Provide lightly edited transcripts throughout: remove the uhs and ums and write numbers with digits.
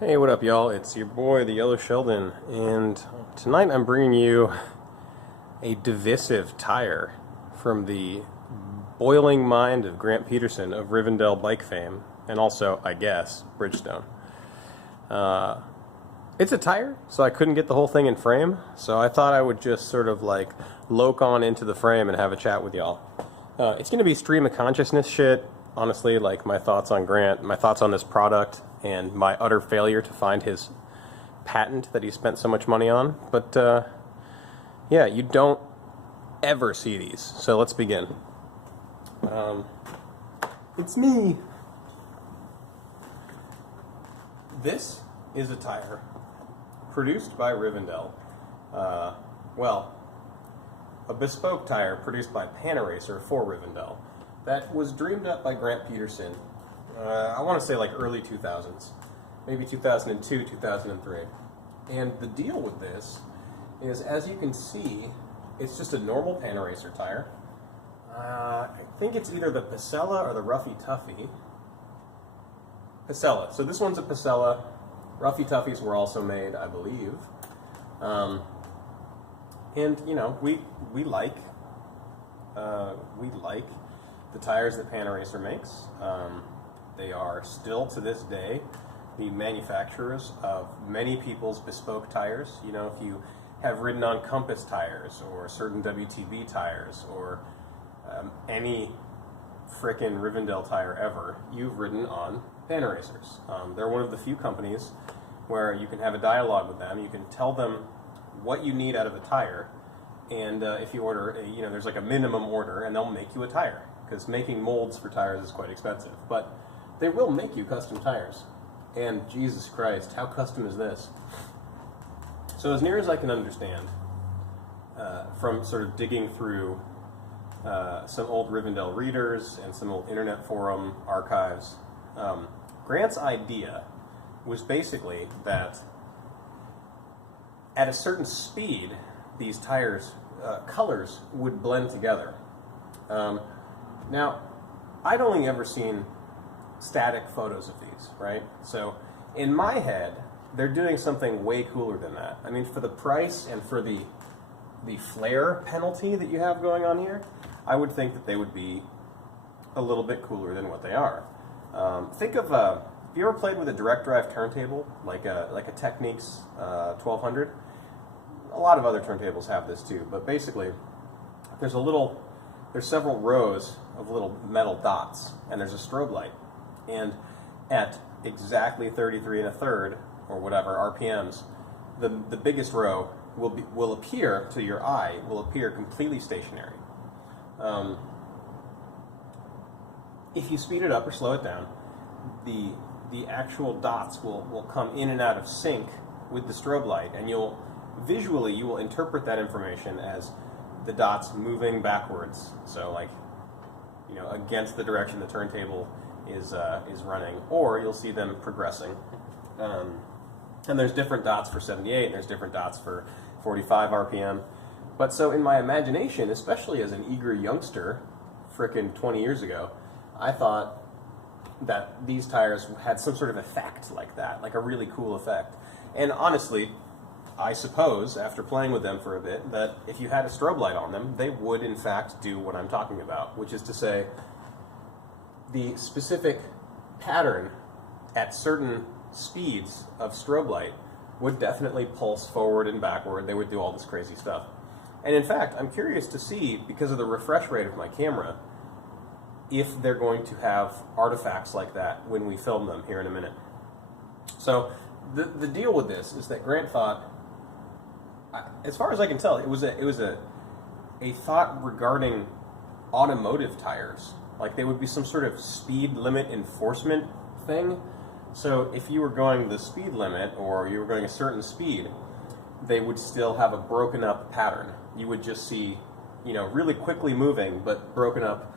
Hey, what up, y'all? It's your boy, the Yellow Sheldon, and tonight I'm bringing you a divisive tire from the boiling mind of Grant Peterson of Rivendell bike fame, and also, I guess, Bridgestone. It's a tire, so I couldn't get the whole thing in frame, so I thought I would just sort of like loke on into the frame and have a chat with y'all. It's going to be stream of consciousness shit, honestly, like my thoughts on Grant, my thoughts on this product, and my utter failure to find his patent that he spent so much money on. But yeah, you don't ever see these, so let's begin. It's me. This is a tire produced by Rivendell. Well, a bespoke tire produced by Pasellas for Rivendell that was dreamed up by Grant Peterson. I want to say like early 2000s, maybe 2002, 2003. And the deal with this is, as you can see, it's just a normal Pasellas tire. I think it's either the Pasella or the Roughy Tuffy. Pasella. So this one's a Pasella. Roughy Tuffies were also made, I believe. And you know, we like the tires that Pasellas makes. They are still to this day the manufacturers of many people's bespoke tires. You know, if you have ridden on Compass tires or certain WTB tires or any frickin' Rivendell tire ever, you've ridden on Pasellas. They're one of the few companies where you can have a dialogue with them. You can tell them what you need out of a tire, and if you order a, you know, there's like a minimum order, and they'll make you a tire, because making molds for tires is quite expensive. But they will make you custom tires. And Jesus Christ, how custom is this? So as near as I can understand, from sort of digging through some old Rivendell readers and some old internet forum archives, Grant's idea was basically that at a certain speed, these tires' colors would blend together. Now, I'd only ever seen static photos of these, right? So in my head, they're doing something way cooler than that. I mean, for the price and for the flare penalty that you have going on here, I would think that they would be a little bit cooler than what they are. Think of, have you ever played with a direct drive turntable, like a Technics 1200? A lot of other turntables have this too, but basically, there's several rows of little metal dots, and there's a strobe light. And at exactly 33 1/3 or whatever RPMs, the biggest row will appear to your eye, will appear completely stationary. If you speed it up or slow it down, the actual dots will come in and out of sync with the strobe light, and you will interpret that information as the dots moving backwards. So like, you know, against the direction the turntable is running, or you'll see them progressing. And there's different dots for 78, and there's different dots for 45 RPM. But so in my imagination, especially as an eager youngster, frickin' 20 years ago, I thought that these tires had some sort of effect like that, like a really cool effect. And honestly, I suppose, after playing with them for a bit, that if you had a strobe light on them, they would in fact do what I'm talking about, which is to say, the specific pattern at certain speeds of strobe light would definitely pulse forward and backward. They would do all this crazy stuff. And in fact, I'm curious to see, because of the refresh rate of my camera, if they're going to have artifacts like that when we film them here in a minute. So the deal with this is that Grant thought, as far as I can tell, it was a thought regarding automotive tires. Like they would be some sort of speed limit enforcement thing. So if you were going the speed limit or you were going a certain speed, they would still have a broken up pattern. You would just see, you know, really quickly moving, but broken up,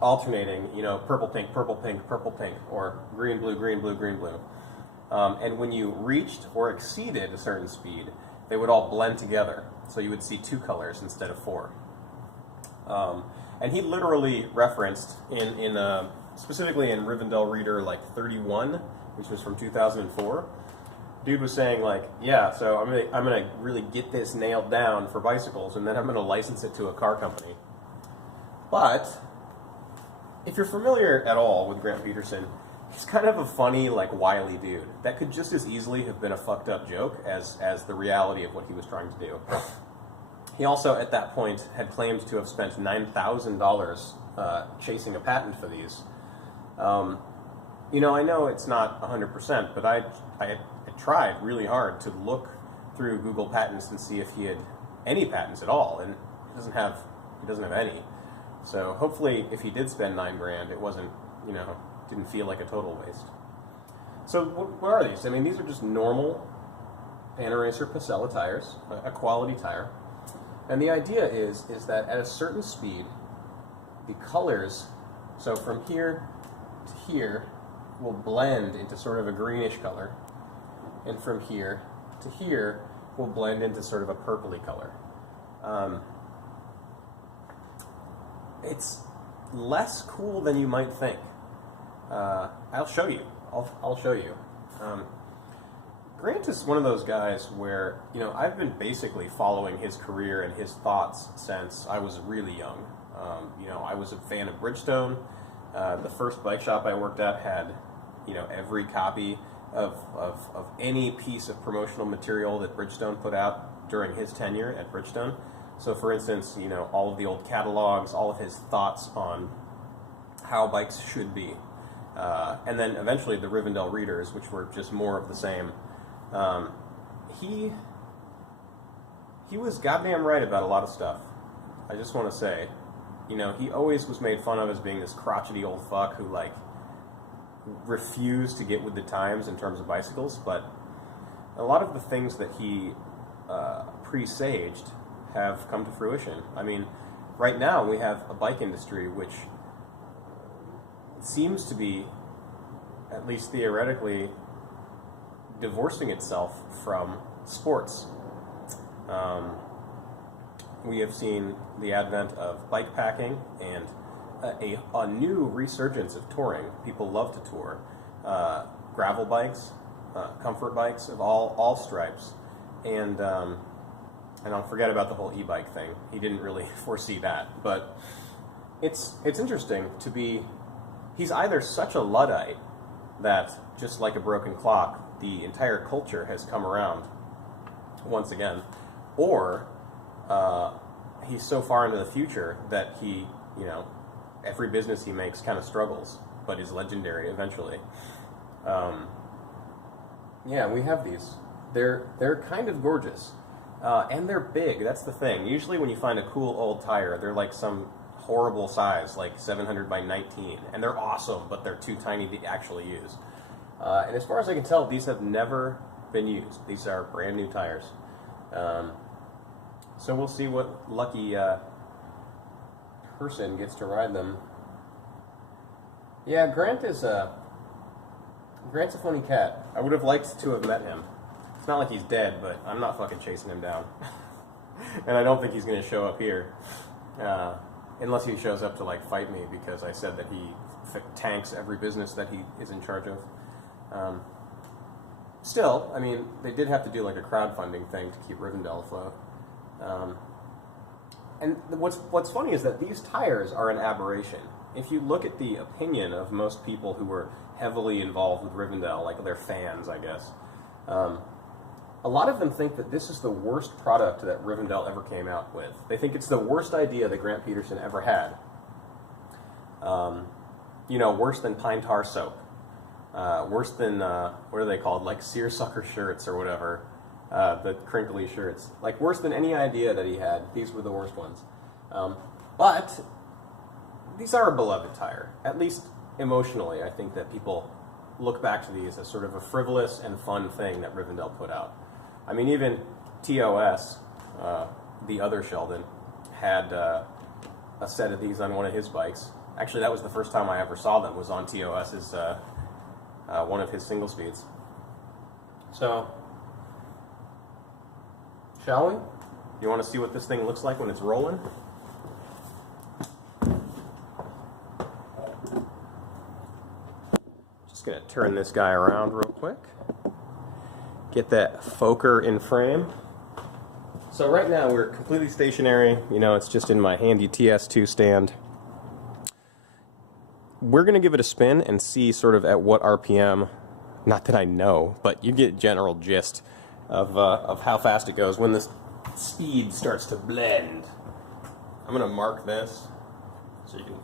alternating, you know, purple, pink, purple, pink, purple, pink, or green, blue, green, blue, green, blue. And when you reached or exceeded a certain speed, they would all blend together. So you would see two colors instead of four. And he literally referenced in specifically in Rivendell Reader like 31, which was from 2004. Dude was saying like, yeah, so I'm gonna really get this nailed down for bicycles, and then I'm gonna license it to a car company. But if you're familiar at all with Grant Peterson, he's kind of a funny, like, wily dude. That could just as easily have been a fucked up joke as the reality of what he was trying to do. He also, at that point, had claimed to have spent $9,000 chasing a patent for these. You know, I know it's not 100%, but I tried really hard to look through Google Patents and see if he had any patents at all, and he doesn't have any. So hopefully, if he did spend $9 grand, it wasn't, you know, didn't feel like a total waste. So what are these? I mean, these are just normal Panaracer Pasella tires, a quality tire. And the idea is that at a certain speed, the colors, so from here to here, will blend into sort of a greenish color, and from here to here will blend into sort of a purpley color. It's less cool than you might think. I'll show you. I'll show you. Grant is one of those guys where, you know, I've been basically following his career and his thoughts since I was really young. You know, I was a fan of Bridgestone. The first bike shop I worked at had, you know, every copy of any piece of promotional material that Bridgestone put out during his tenure at Bridgestone. So, for instance, you know, all of the old catalogs, all of his thoughts on how bikes should be. And then eventually the Rivendell readers, which were just more of the same. He was goddamn right about a lot of stuff. I just want to say, you know, he always was made fun of as being this crotchety old fuck who, like, refused to get with the times in terms of bicycles, but a lot of the things that he presaged have come to fruition. I mean, right now we have a bike industry which seems to be, at least theoretically, divorcing itself from sports. We have seen the advent of bike packing and a new resurgence of touring. People love to tour. Gravel bikes, comfort bikes of all stripes, and I'll forget about the whole e-bike thing. He didn't really foresee that, but it's interesting to be. He's either such a Luddite that, just like a broken clock, the entire culture has come around once again, or he's so far into the future that he, you know, every business he makes kind of struggles, but is legendary eventually. Yeah, we have these. They're kind of gorgeous, and they're big. That's the thing. Usually when you find a cool old tire, they're like some horrible size, like 700 by 19, and they're awesome, but they're too tiny to actually use. And as far as I can tell, these have never been used. These are brand new tires. So we'll see what lucky person gets to ride them. Yeah, Grant's a funny cat. I would have liked to have met him. It's not like he's dead, but I'm not fucking chasing him down. And I don't think he's going to show up here. Unless he shows up to, like, fight me because I said that he tanks every business that he is in charge of. Still, I mean, they did have to do, like, a crowdfunding thing to keep Rivendell afloat. And what's funny is that these tires are an aberration. If you look at the opinion of most people who were heavily involved with Rivendell, like their fans, I guess, a lot of them think that this is the worst product that Rivendell ever came out with. They think it's the worst idea that Grant Peterson ever had. You know, worse than pine tar soap. Worse than, what are they called? Like seersucker shirts or whatever. The crinkly shirts. Like, worse than any idea that he had. These were the worst ones. But these are a beloved tire. At least emotionally, I think that people look back to these as sort of a frivolous and fun thing that Rivendell put out. I mean, even TOS, the other Sheldon, had a set of these on one of his bikes. Actually, that was the first time I ever saw them, was on TOS's, one of his single speeds. So, shall we? You want to see what this thing looks like when it's rolling? Just going to turn this guy around real quick. Get that foker in frame. So right now we're completely stationary. You know, it's just in my handy TS2 stand. We're going to give it a spin and see sort of at what RPM, not that I know, but you get general gist of how fast it goes when the speed starts to blend. I'm going to mark this so you can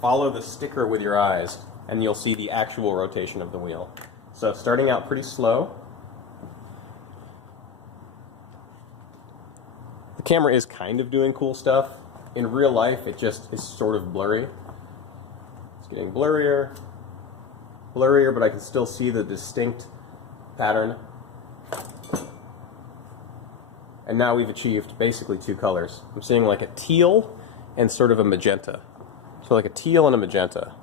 follow the sticker with your eyes and you'll see the actual rotation of the wheel. So starting out pretty slow. The camera is kind of doing cool stuff. In real life, it just is sort of blurry. It's getting blurrier, but I can still see the distinct pattern. And now we've achieved basically two colors. I'm seeing like a teal and sort of a magenta. So like a teal and a magenta.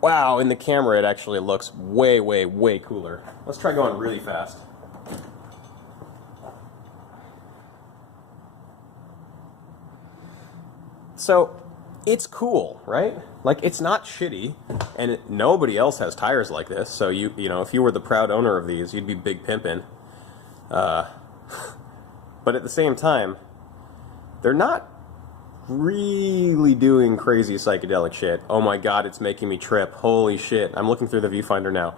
Wow, in the camera it actually looks way, way, way cooler. Let's try going really fast. So, it's cool, right? Like, it's not shitty, and nobody else has tires like this, so you know, if you were the proud owner of these, you'd be big pimpin'. But at the same time, they're not really doing crazy psychedelic shit. Oh my god, it's making me trip. Holy shit. I'm looking through the viewfinder now.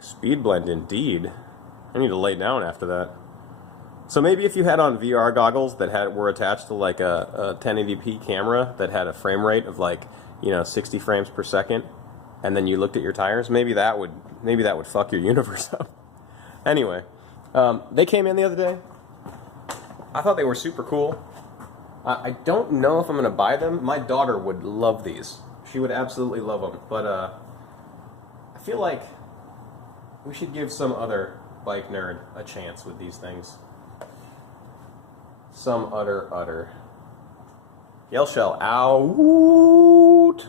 SpeedBlend indeed. I need to lay down after that. So maybe if you had on VR goggles that were attached to like a 1080p camera that had a frame rate of like, you know, 60 frames per second, and then you looked at your tires, maybe that would fuck your universe up. Anyway, they came in the other day. I thought they were super cool. I don't know if I'm gonna buy them. My daughter would love these. She would absolutely love them. But I feel like we should give some other bike nerd a chance with these things. Some utter. Yell shell out.